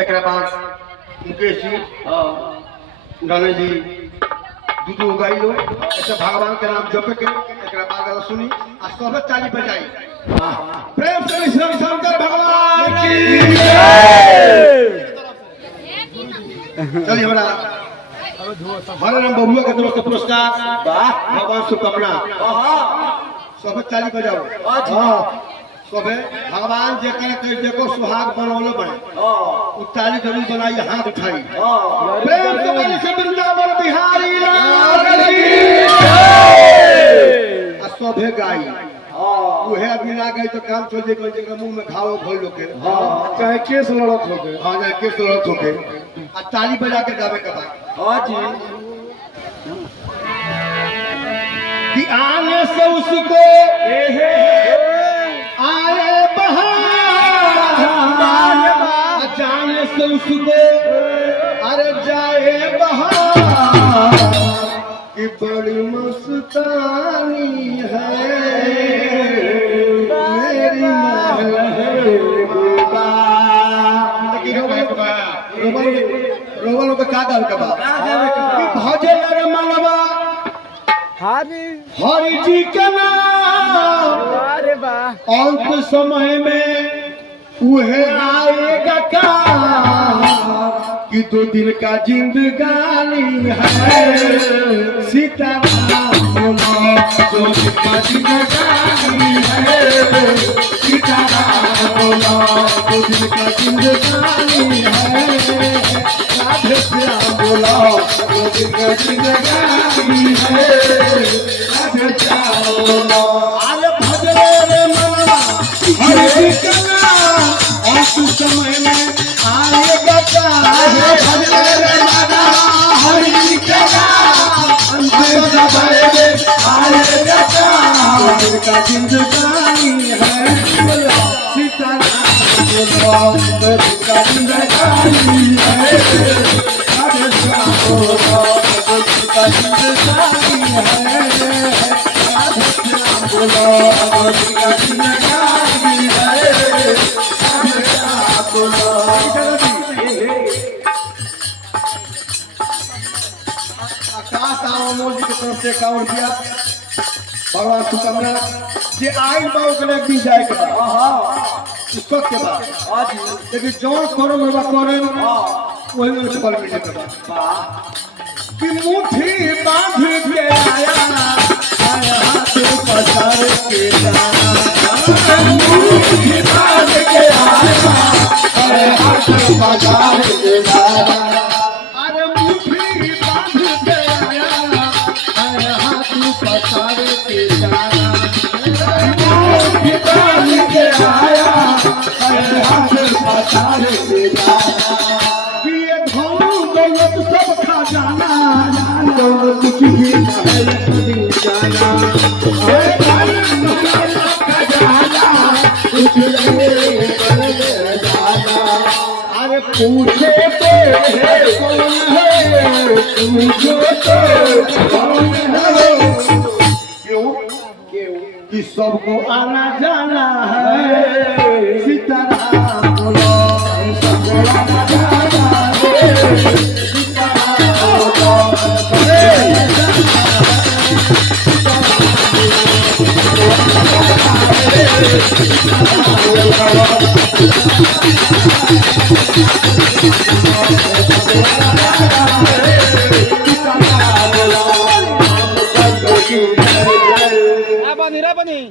एक बाद मुकेश जी गाने जी दूधू उगाई लो ऐसे भगवान के नाम जप के एक बाद सुनी आ सब ताली बजाई प्रेम से श्री शंकर भगवान की चलिए हमारा हमारे नाम बबुआ के तरफ से पुरस्कार भगवान शुभकामना सब ताली बजाओ सबे भगवान जे करे देखो सुहाग बनौले बने ताली जरूर बनाई हाथ उठाई प्रेम से बोली से वृंदावन बिहारी लाल की सबे गाई उहे बिना गई तो काम छोड़ दे कोई जगह मुंह में घाव भोल लोके चाहे केस लड़त होके हां चाहे केस लड़त होके आ ताली बजा के गावे के बाद हां जी कि आने से उसको आए बहार जाने से उसको अरे जाए बहार कि बड़ी मस्तानी है मेरी रोबल को क्या कर के बाद भजे रे मनवा हरि जी के नाम अरे वाह अंत समय में उहे आएगा का कि 2 दिन का जिंदगानी है सीताराम बोलो 2 दिन का जिंदगानी है सीताराम बोलो 2 दिन का जिंदगानी है राधे श्याम बोलो 2 दिन का जिंदगानी है राधे श्याम बोलो अरे भजरे रे मनवा हरि जी का नाम अंत समय में आएगा का भजरे रे मनवा हरि जी का नाम अंत समय में आएगा का का जिंदगानी है सीताराम बोलो का जिंदगानी है राधे श्याम बोलो का जिंदगानी है राधे श्याम बोलो का जिंदगानी है राधे श्याम बोलो आकाश मोदी की तरफ से काउंट किया भगवान शुभकामना जे आई बाबू के लिए जाए के बाद इसको के बाद लेकिन जो करो मेरा करे वही में फल मिले के बाद कि मुट्ठी बांध के आया हाथ पसार के मुट्ठी बांध के आया हाथ पसार के अरे मुट्ठी बांध के आया हाथ पसार के मुट्ठी बांध के आया हाथ पसार के दौलत सब खा जाना दौलत कुछ भी नहीं जाना कुछ नहीं अरे पूछे तो कौन है पूछो तो कौन है क्यों कि सबको आना जाना है सीताराम बोलो सबको आना जाना है Apa nih? Apa nih?